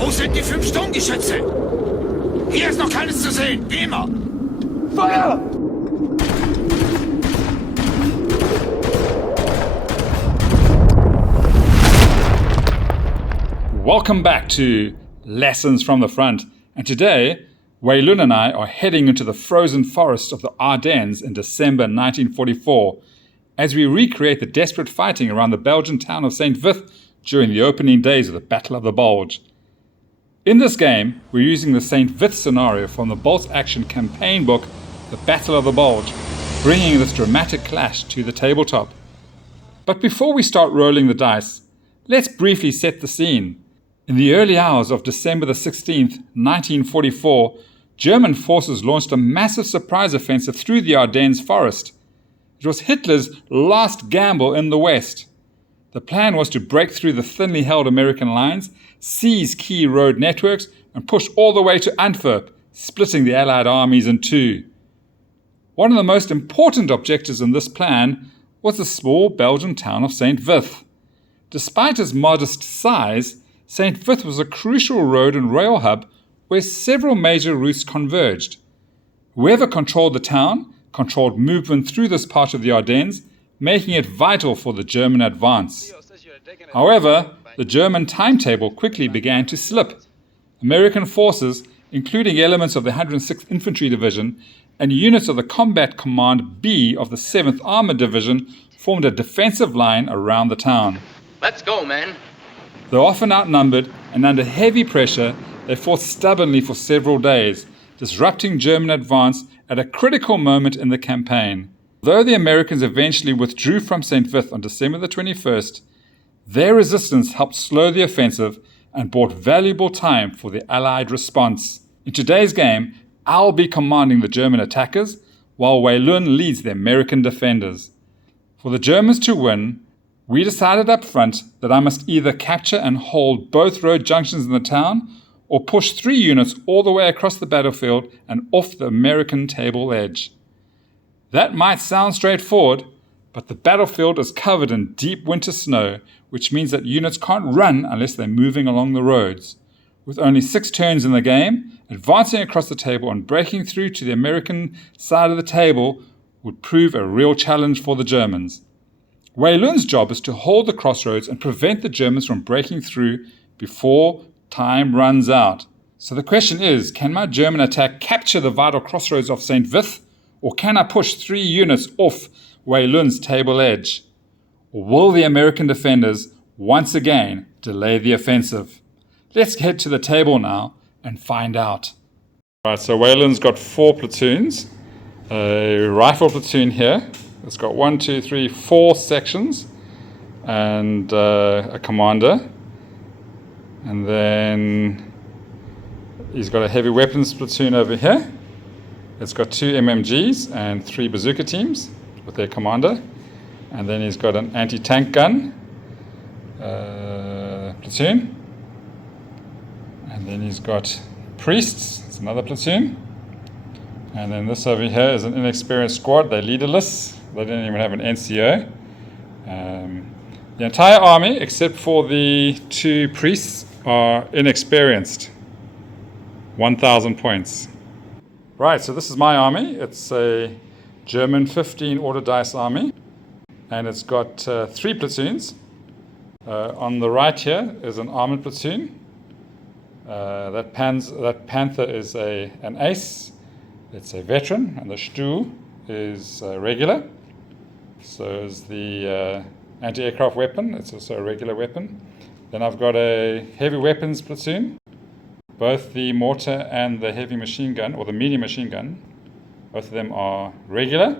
Wo sind die 5 Sturmgeschütze? Hier ist noch keines zu sehen, wie immer. Feuer! Welcome back to Lessons from the Front, and today Wei Lun and I are heading into the frozen forest of the Ardennes in December 1944 as we recreate the desperate fighting around the Belgian town of St Vith during the opening days of the Battle of the Bulge. In this game, we're using the St Vith scenario from the bolt action campaign book, The Battle of the Bulge, bringing this dramatic clash to the tabletop. But before we start rolling the dice, let's briefly set the scene. In the early hours of December the 16th, 1944, German forces launched a massive surprise offensive through the Ardennes forest. It was Hitler's last gamble in the West. The plan was to break through the thinly held American lines, seize key road networks, and push all the way to Antwerp, splitting the Allied armies in two. One of the most important objectives in this plan was the small Belgian town of St Vith. Despite its modest size, St Vith was a crucial road and rail hub where several major routes converged. Whoever controlled the town controlled movement through this part of the Ardennes, making it vital for the German advance. However, the German timetable quickly began to slip. American forces, including elements of the 106th Infantry Division and units of the Combat Command B of the 7th Armored Division, formed a defensive line around the town. Let's go, man. Though often outnumbered and under heavy pressure, they fought stubbornly for several days, disrupting German advance at a critical moment in the campaign. Though the Americans eventually withdrew from St Vith on December the 21st, their resistance helped slow the offensive and bought valuable time for the Allied response. In today's game, I'll be commanding the German attackers, while Wei Lun leads the American defenders. For the Germans to win, we decided up front that I must either capture and hold both road junctions in the town, or push 3 units all the way across the battlefield and off the American table edge. That might sound straightforward, but the battlefield is covered in deep winter snow, which means that units can't run unless they're moving along the roads. With only 6 turns in the game, advancing across the table and breaking through to the American side of the table would prove a real challenge for the Germans. Wei Lun's job is to hold the crossroads and prevent the Germans from breaking through before time runs out. So the question is, can my German attack capture the vital crossroads of St Vith, or can I push 3 units off Wei Lun's table edge? Or will the American defenders once again delay the offensive? Let's head to the table now and find out. Right, so Wei Lun's got 4 platoons. A rifle platoon here. It's got 4 sections and a commander. And then he's got a heavy weapons platoon over here. It's got 2 MMGs and 3 bazooka teams with their commander. And then he's got an anti-tank gun platoon. And then he's got priests. It's another platoon. And then this over here is an inexperienced squad. They're leaderless. They don't even have an NCO. The entire army, except for the 2 priests, are inexperienced. 1,000 points. Right, so this is my army. It's a German 15 order dice army. And it's got 3 platoons. On the right here is an armored platoon. That Panther is an ace. It's a veteran. And the Stu is regular. So is the anti-aircraft weapon. It's also a regular weapon. Then I've got a heavy weapons platoon. Both the mortar and the heavy machine gun, or the medium machine gun, both of them are regular.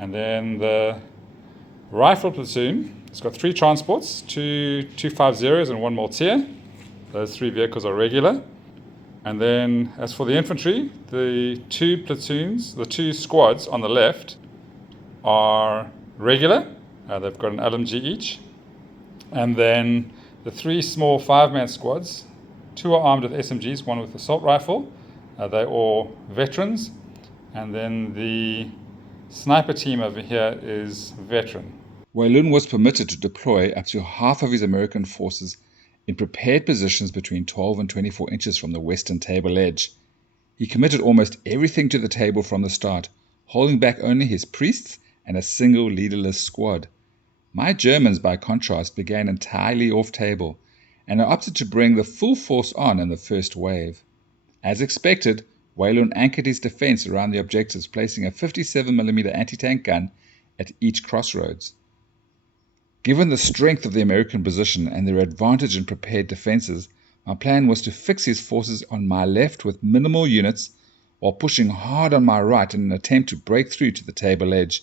And then the rifle platoon, it's got 3 transports, 2 250s and 1 Mortier. Those 3 vehicles are regular. And then as for the infantry, the 2 platoons, the 2 squads on the left are regular. They've got an LMG each. And then the 3 small 5-man squads, 2 are armed with SMGs, 1 with assault rifle. They're all veterans. And then the sniper team over here is veteran. Wei Lun was permitted to deploy up to half of his American forces in prepared positions between 12 and 24 inches from the western table edge. He committed almost everything to the table from the start, holding back only his priests and a single leaderless squad. My Germans, by contrast, began entirely off-table, and I opted to bring the full force on in the first wave. As expected, Wei Lun anchored his defense around the objectives, placing a 57mm anti-tank gun at each crossroads. Given the strength of the American position and their advantage in prepared defenses, my plan was to fix his forces on my left with minimal units while pushing hard on my right in an attempt to break through to the table edge.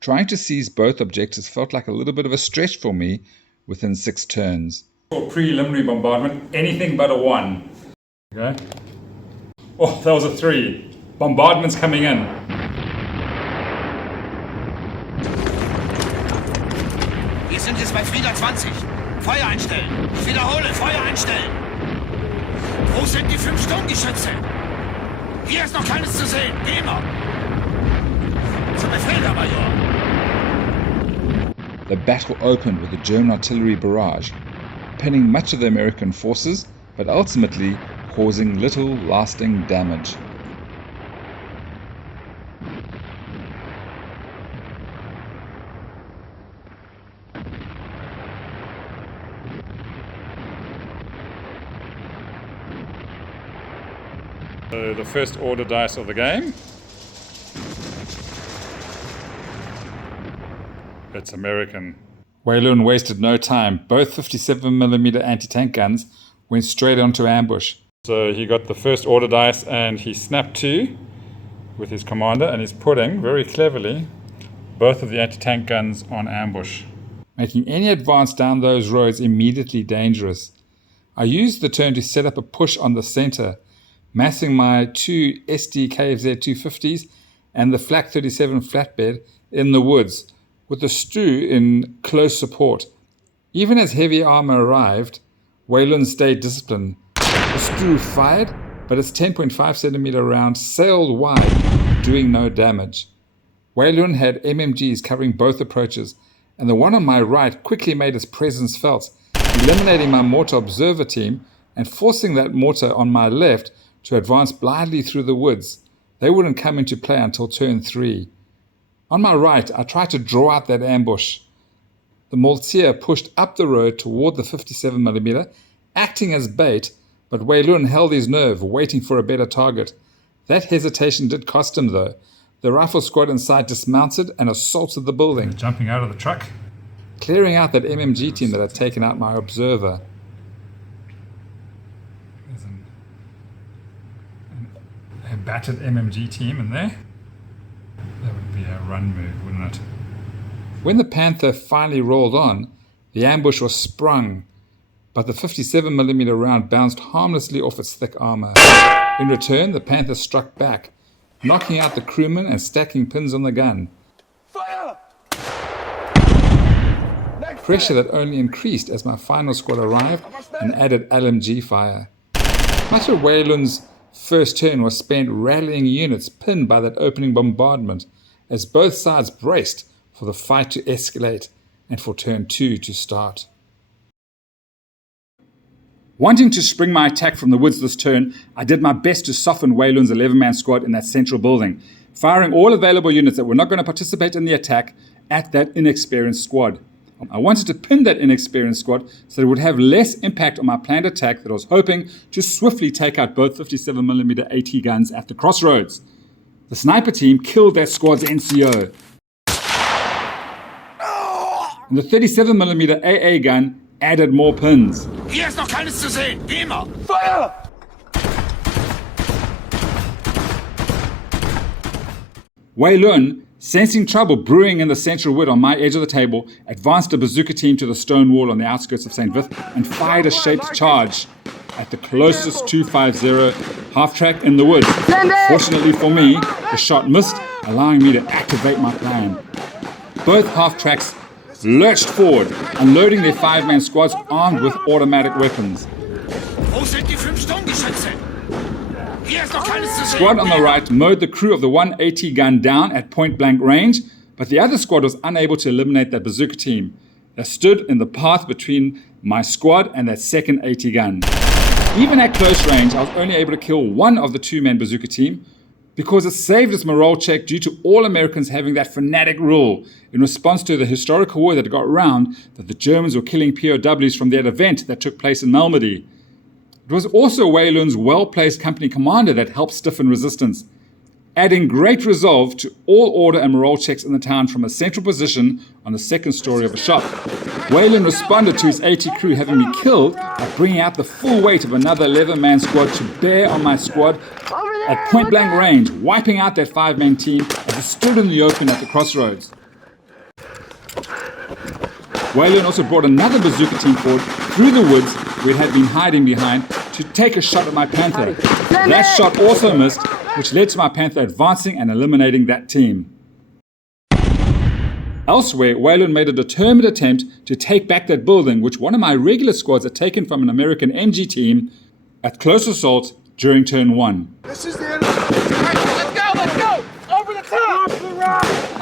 Trying to seize both objectives felt like a little bit of a stretch for me within 6 turns. For preliminary bombardment, anything but a 1. Okay. Oh, that was a 3. Bombardment's coming in. Wir sind jetzt bei Frieda 20. Feuer einstellen. Ich wiederhole, Feuer einstellen. Wo sind die 5 Sturmgeschütze? Hier ist noch keines zu sehen. Immer. Zum Befehl, Herr Major. The battle opened with a German artillery barrage, pinning much of the American forces, but ultimately causing little lasting damage. So the first order dice of the game. It's American. Wei Lun wasted no time. Both 57mm anti-tank guns went straight onto ambush. So he got the first order dice and he snapped 2 with his commander, and he's putting, very cleverly, both of the anti-tank guns on ambush, making any advance down those roads immediately dangerous. I used the turn to set up a push on the center, massing my 2 SD KFZ 250s and the Flak 37 flatbed in the woods, with the Stu in close support. Even as heavy armor arrived, Wei Lun stayed disciplined. The Stu fired, but its 10.5cm round sailed wide, doing no damage. Wei Lun had MMGs covering both approaches, and the one on my right quickly made its presence felt, eliminating my mortar observer team and forcing that mortar on my left to advance blindly through the woods. They wouldn't come into play until turn 3. On my right, I tried to draw out that ambush. The Maltier pushed up the road toward the 57mm, acting as bait, but Wei Lun held his nerve, waiting for a better target. That hesitation did cost him, though. The rifle squad inside dismounted and assaulted the building, jumping out of the truck, clearing out that MMG team that had taken out my observer. There's a battered MMG team in there. That would be a run move, wouldn't it? When the Panther finally rolled on, the ambush was sprung, but the 57mm round bounced harmlessly off its thick armor. In return, the Panther struck back, knocking out the crewman and stacking pins on the gun. Feuer! Pressure that only increased as my final squad arrived and added LMG fire. Much of Wei Lun's first turn was spent rallying units pinned by that opening bombardment, as both sides braced for the fight to escalate and for turn 2 to start. Wanting to spring my attack from the woods this turn, I did my best to soften Wei Lun's 11-man squad in that central building, firing all available units that were not going to participate in the attack at that inexperienced squad. I wanted to pin that inexperienced squad so that it would have less impact on my planned attack that I was hoping to swiftly take out both 57mm AT guns at the crossroads. The sniper team killed that squad's NCO. And the 37mm AA gun added more pins. Hier ist noch keines zu sehen. Wie immer. Feuer! Wei Lun, sensing trouble brewing in the central wood on my edge of the table, advanced a bazooka team to the stone wall on the outskirts of St Vith and fired a shaped charge at the closest 250 half-track in the woods. Fortunately for me, the shot missed, allowing me to activate my plan. Both half-tracks lurched forward, unloading their 5-man squads armed with automatic weapons. Wo sind die 5 Sturmgeschütze? Hier ist noch keines zu sehen. Squad on the right mowed the crew of the one AT gun down at point-blank range, but the other squad was unable to eliminate that bazooka team that stood in the path between my squad and that second 80 gun. Even at close range, I was only able to kill one of the two-man bazooka team because it saved its morale check due to all Americans having that fanatic rule in response to the historical word that got round that the Germans were killing POWs from that event that took place in Malmedy. It was also Wei Lun's well-placed company commander that helped stiffen resistance, adding great resolve to all order and morale checks in the town from a central position on the second story of a shop. Wei Lun responded to his 80 crew having me killed by bringing out the full weight of another 11-man squad to bear on my squad at point-blank range, wiping out that 5-man team as it stood in the open at the crossroads. Wei Lun also brought another bazooka team forward through the woods where it had been hiding behind to take a shot at my Panther. That shot also missed, which led to my Panther advancing and eliminating that team. Elsewhere, Wei Lun made a determined attempt to take back that building, which one of my regular squads had taken from an American MG team at close assault during turn 1. This is the end. Let's go! Over the top!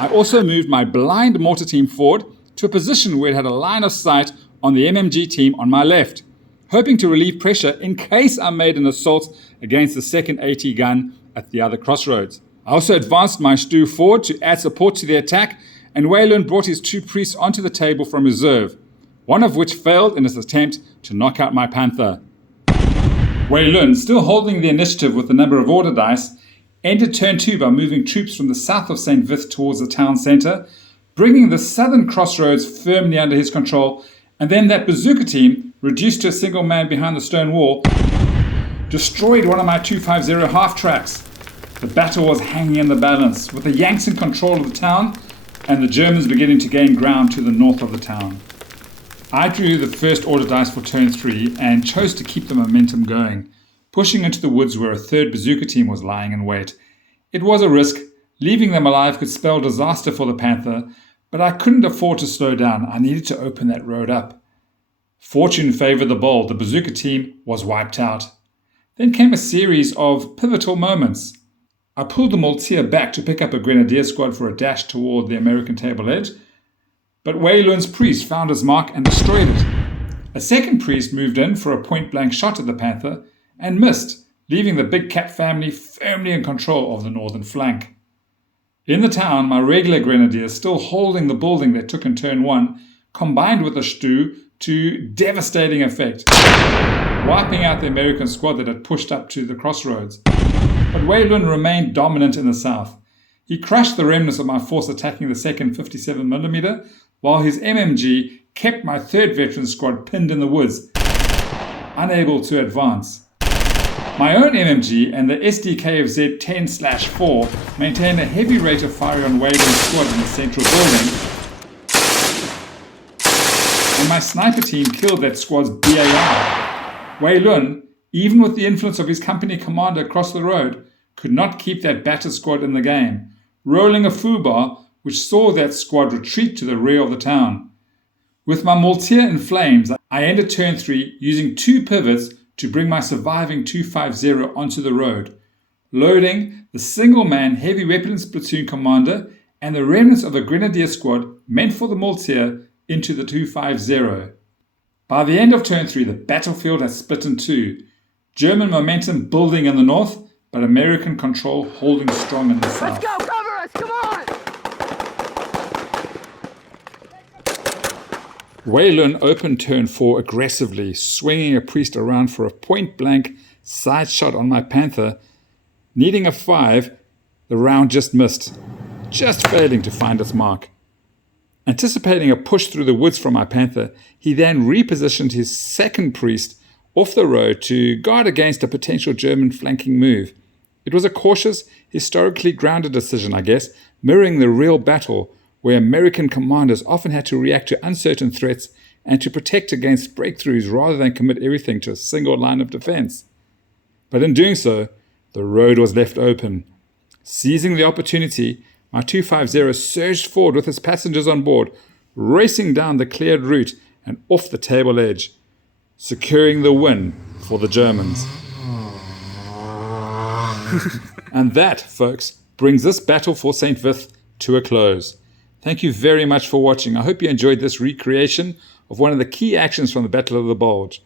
I also moved my blind mortar team forward to a position where it had a line of sight on the MMG team on my left, hoping to relieve pressure in case I made an assault against the second 80 gun at the other crossroads. I also advanced my stew forward to add support to the attack, and Wei Lun brought his 2 priests onto the table from reserve, one of which failed in his attempt to knock out my Panther. Wei Lun, still holding the initiative with a number of order dice, ended turn 2 by moving troops from the south of St Vith towards the town centre, bringing the southern crossroads firmly under his control, and then that bazooka team, reduced to a single man behind the stone wall, destroyed one of my 250 half-tracks. The battle was hanging in the balance, with the Yanks in control of the town and the Germans beginning to gain ground to the north of the town. I drew the first order dice for turn 3 and chose to keep the momentum going, pushing into the woods where a third bazooka team was lying in wait. It was a risk. Leaving them alive could spell disaster for the Panther, but I couldn't afford to slow down. I needed to open that road up. Fortune favored the bold. The bazooka team was wiped out. Then came a series of pivotal moments. I pulled the Maltier back to pick up a grenadier squad for a dash toward the American table edge, but Wei Lun's priest found his mark and destroyed it. A second priest moved in for a point-blank shot at the Panther and missed, leaving the Big Cat family firmly in control of the northern flank. In the town, my regular grenadiers, still holding the building they took in turn 1, combined with the stew to devastating effect, wiping out the American squad that had pushed up to the crossroads. But Wei Lun remained dominant in the south. He crushed the remnants of my force attacking the 2nd 57mm, while his MMG kept my 3rd veteran squad pinned in the woods, unable to advance. My own MMG and the SDKFZ 10/4 maintained a heavy rate of fire on Wei Lun's squad in the central building, and my sniper team killed that squad's BAR. Wei Lun, even with the influence of his company commander across the road, could not keep that battered squad in the game, rolling a foobar which saw that squad retreat to the rear of the town. With my Maltier in flames, I ended turn 3 using 2 pivots to bring my surviving 250 onto the road, loading the single-man heavy weapons platoon commander and the remnants of a grenadier squad meant for the Maltier into the 250. By the end of turn 3, the battlefield had split in 2, German momentum building in the north, but American control holding strong in the south. Let's go, cover us, come on! Wei Lun opened turn 4 aggressively, swinging a priest around for a point-blank side shot on my Panther. Needing a 5, the round just missed, just failing to find its mark. Anticipating a push through the woods from my Panther, he then repositioned his 2nd priest off the road to guard against a potential German flanking move. It was a cautious, historically grounded decision, I guess, mirroring the real battle, where American commanders often had to react to uncertain threats and to protect against breakthroughs rather than commit everything to a single line of defense. But in doing so, the road was left open. Seizing the opportunity, my 250 surged forward with its passengers on board, racing down the cleared route and off the table edge, securing the win for the Germans. And that, folks, brings this battle for St Vith to a close. Thank you very much for watching. I hope you enjoyed this recreation of one of the key actions from the Battle of the Bulge.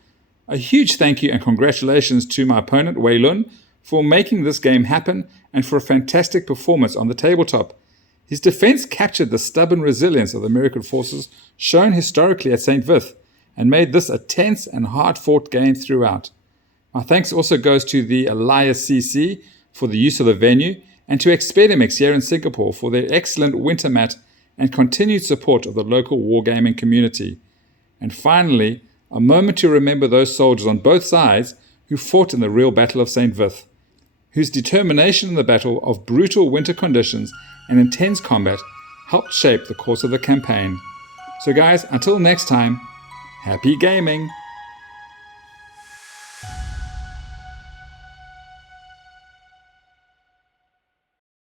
A huge thank you and congratulations to my opponent Wei Lun for making this game happen and for a fantastic performance on the tabletop. His defense captured the stubborn resilience of the American forces shown historically at St Vith and made this a tense and hard-fought game throughout. My thanks also goes to the Elias CC for the use of the venue and to Xpidemix here in Singapore for their excellent winter mat and continued support of the local wargaming community. And finally, a moment to remember those soldiers on both sides who fought in the real Battle of St Vith, whose determination in the battle of brutal winter conditions and intense combat helped shape the course of the campaign. So guys, until next time, happy gaming!